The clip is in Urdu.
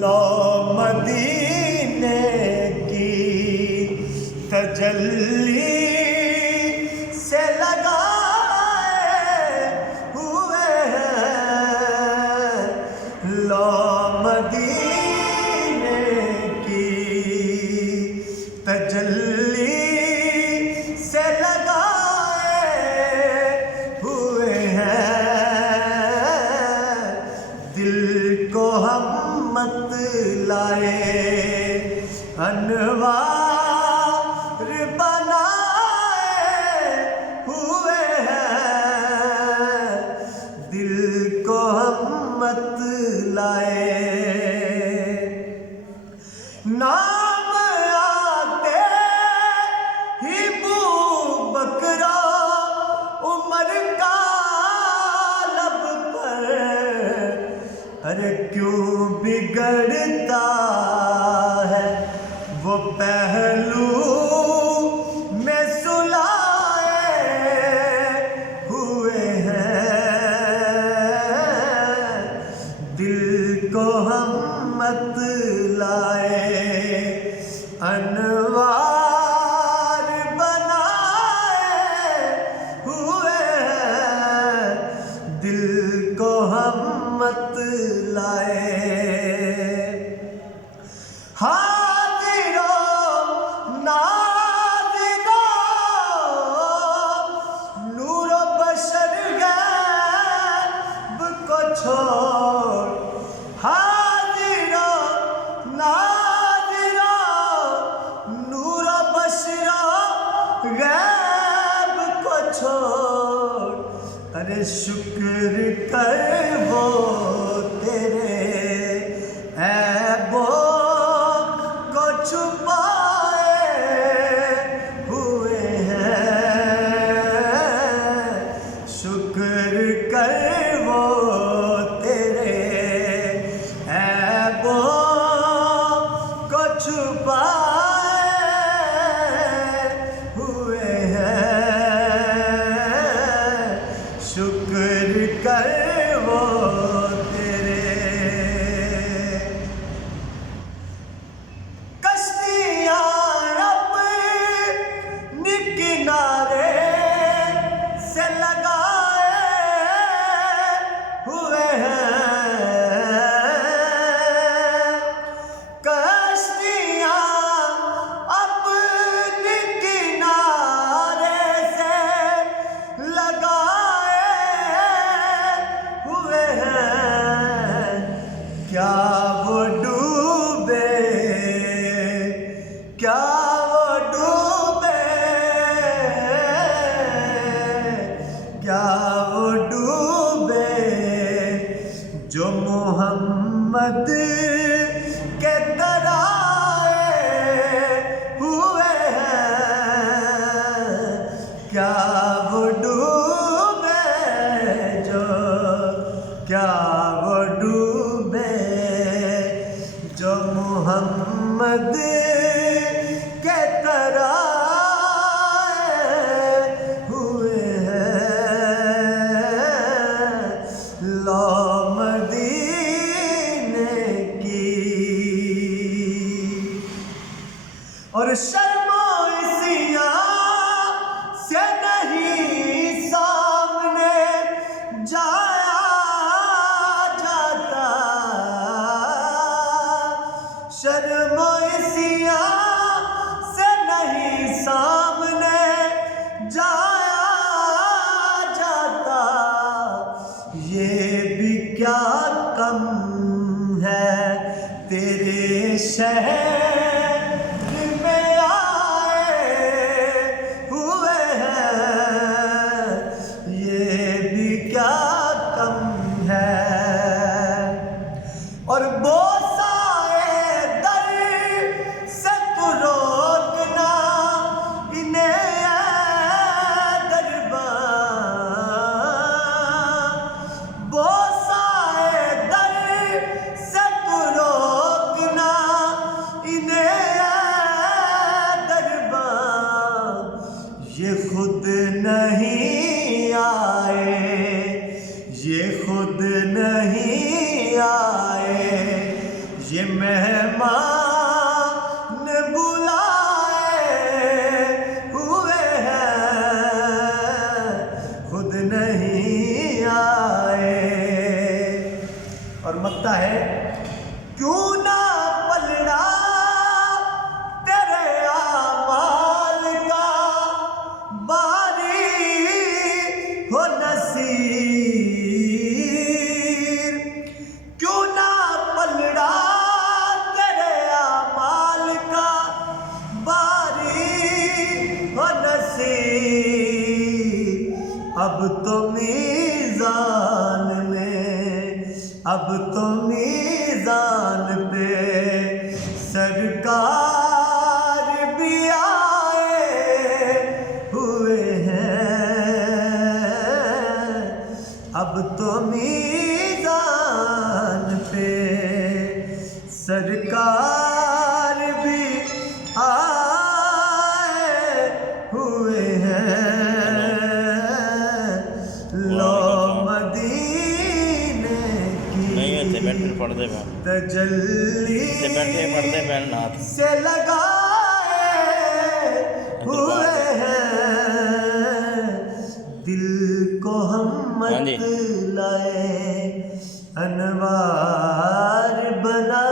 لو مدینے کی تجلی سے لگائے ہوئے ہیں، لو مدینے کی تجلی سے لگائے ہوئے ہیں، دل کو ہم مت لائے انوار بنائے ہوئے ہیں، دل کو ہم مت لائے، نام آتے ہی بو بکر عمر کا لب پر، ارے کیوں بگڑتا ہے وہ پہلو میں سلائے ہوئے ہیں، دل کو ہم مت لائے انوار بنائے ہوئے ہیں، دل کو ہم مت لائے، حاضرو ناظرو نور و بشر غیب کو چھوڑ، حاضرو ناظرو نور و بشر غیب کو چھوڑ، ارے شکر کر وہ تیرے عیبوں کو چھپائے ہوئے ہیں، شکر کر وہ تیرے عیبوں کو چھپائے ہوئے ہیں، شکر کر وہ تیرے، کشتیاں اپنی کنارے سے لگائے ہوئے ہیں، کشتیاں اپنی کنارے سے لگائے ہوئے ہیں، کیا وہ ڈوبے، کیا وہ ڈوبے، کیا وہ ڈوبے جو محمد کے ترائے ہوئے ہیں، کیا وہ ڈوبے جو، کیا وہ ڈوبے جو محمد کے ترائے ہوئے ہیں، لو مدینے کی، اور شرم و سیاہ سے نہیں سامنے جایا جاتا، شرم و سیاہ سے نہیں سامنے جایا جاتا، یہ بھی کیا کم ہے تیرے شہر میں آئے ہوئے ہیں، یہ بھی کیا کم ہے، اور بوسائے در سے تو روکنا انہیں اے دربان، بوسائے در سے تو روکنا انہیں اے دربان، یہ خود نہیں آئے، یہ خود نہیں آئے یہ مہمان بلائے ہوئے ہیں خود نہیں آئے. اور مکتا ہے کیوں نہ پلڑا تیرے اعمال کا باری ہو نصیر. کیوں نہ پلڑا تیرے اعمال کا باری ہو نصیر. اب تو میزان میں اب تو میزان پہ سرکار بھی آئے ہوئے ہیں. اب تو میزان پہ سرکار بھی آئے ہوئے ہیں. لو تجلی سے لگائے ہوئے ہیں دل کو ہم مت لائے انوار بنا